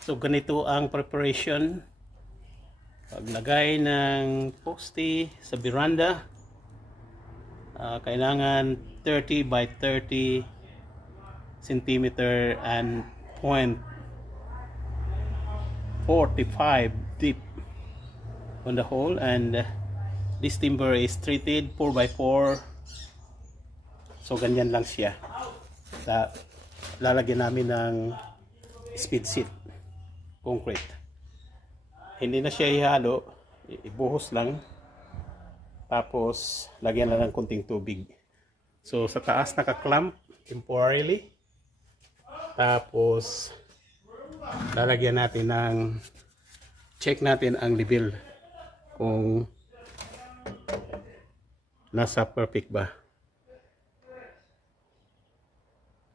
So ganito ang preparation. Paglagay ng poste sa veranda, kailangan 30 by 30 centimeter and 0.45 deep on the hole, and this timber is treated 4 by 4. So ganyan lang siya. Lalagyan namin ng speed seat concrete. Hindi na siya ihalo, ibuhos lang, tapos lagyan na ng konting tubig. So sa taas naka-clamp temporarily, tapos lalagyan natin ng, check natin ang level kung nasa perfect ba.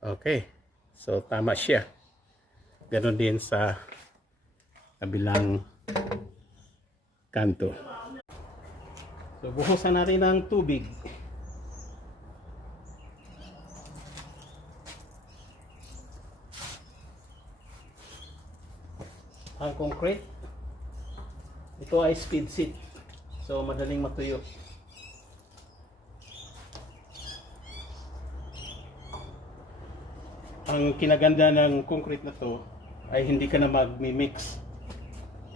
Okay, so tama siya. Ganon din sa kabilang kanto. So buhusan natin ng tubig. Ang concrete, ito ay speed seat, so madaling matuyo. Ang kinaganda ng concrete na to ay hindi ka na mag-mix.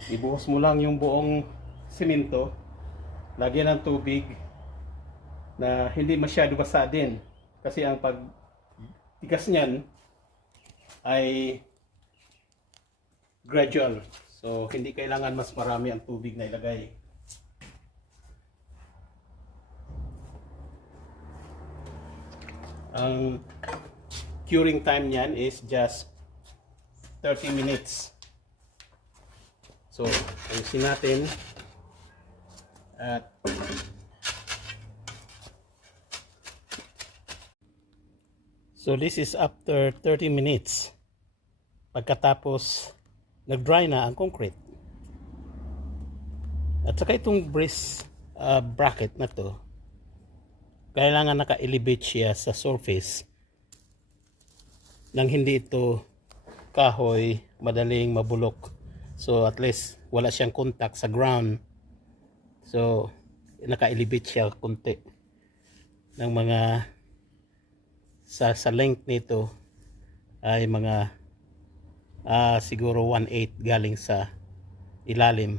Ibuhos mo lang yung buong semento, lagyan ng tubig na hindi masyado basa din, kasi ang pagtigas niyan ay gradual, so hindi kailangan mas marami ang tubig na ilagay. Ang curing time niyan is just 30 minutes. So, ayusin natin. At so this is after 30 minutes. Pagkatapos nag-dry na ang concrete. At saka itong brace bracket na to, kailangan naka-elevate siya sa surface nang hindi ito kahoy madaling mabulok. So at least wala siyang contact sa ground. So naka-elevate siya konti ng mga sa length nito ay mga siguro 1/8 galing sa ilalim.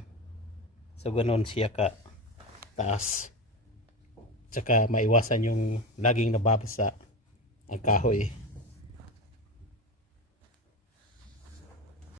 So ganoon siya ka taas. Tsaka maiwasan yung laging nababasa ang kahoy.